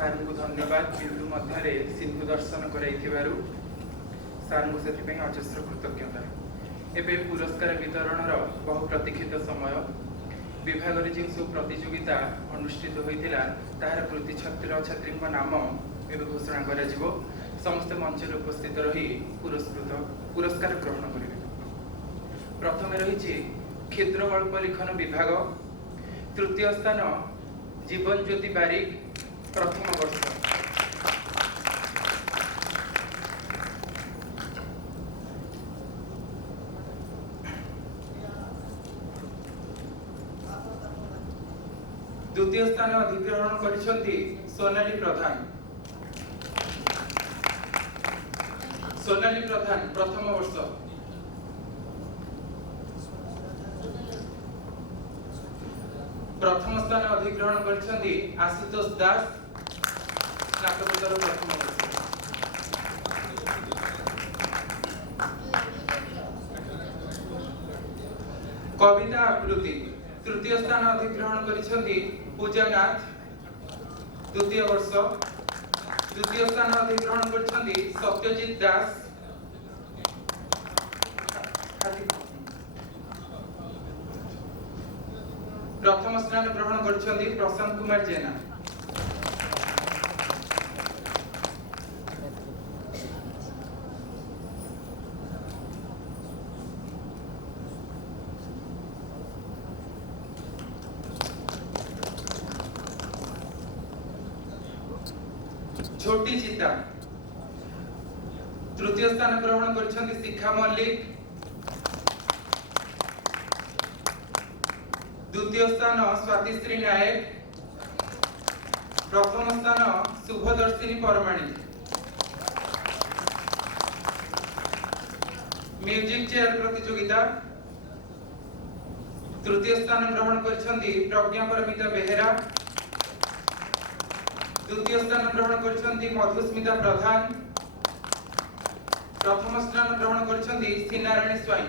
सार को धन्यवाद बिंदु मध्य सिंधु दर्शन कराइथिबारु सार को से अजस्र कृतज्ञता। एवं पुरस्कार वितरण बहु प्रतीक्षित समय विभाग में जो सब प्रतियोगिता अनुष्ठित होता तार कृति छात्र छात्री नाम एवं घोषणा कर समस्त मंच उपस्थित रही पुरस्कार ग्रहण करेंगे। प्रथम रही क्षेत्र गल्प लिखन विभाग तृतीय स्थान जीवन ज्योति बारिक प्रथम वर्ष। द्वितीय स्थान अधिग्रहण करिसेंती सोनाली प्रधान। सोनाली प्रधान प्रथम वर्ष। प्रथम स्थान अधिग्रहण करिसेंती आशुतोष दास स्नातकोत्तर प्रथम वर्ष। कविता आकृति तृतीय स्थान अधिग्रहण करिसेंती पूजा नाथ द्वितीय वर्ष। द्वितीय स्थान अधिग्रहण करिसेंती सत्यजित दास। प्रथम स्थान ग्रहण करिसेंती प्रशांत कुमार जेना। छोटी चिता तृतीय स्थान ग्रहण करिसेंती शिखा मल्लिक। द्वितीय स्थान स्वातिश्री नायक। प्रथम स्थान शुभदर्शिनी परमाणी। म्यूजिक चेयर प्रतियोगिता तृतीय स्थान ग्रहण करिसेंती प्रज्ञा परमिता बेहेरा। द्वितीय स्थान ग्रहण करिसेंती मधुस्मिता प्रधान। प्रथम स्थान ग्रहण करिसेंती श्रीनारायण स्वाई।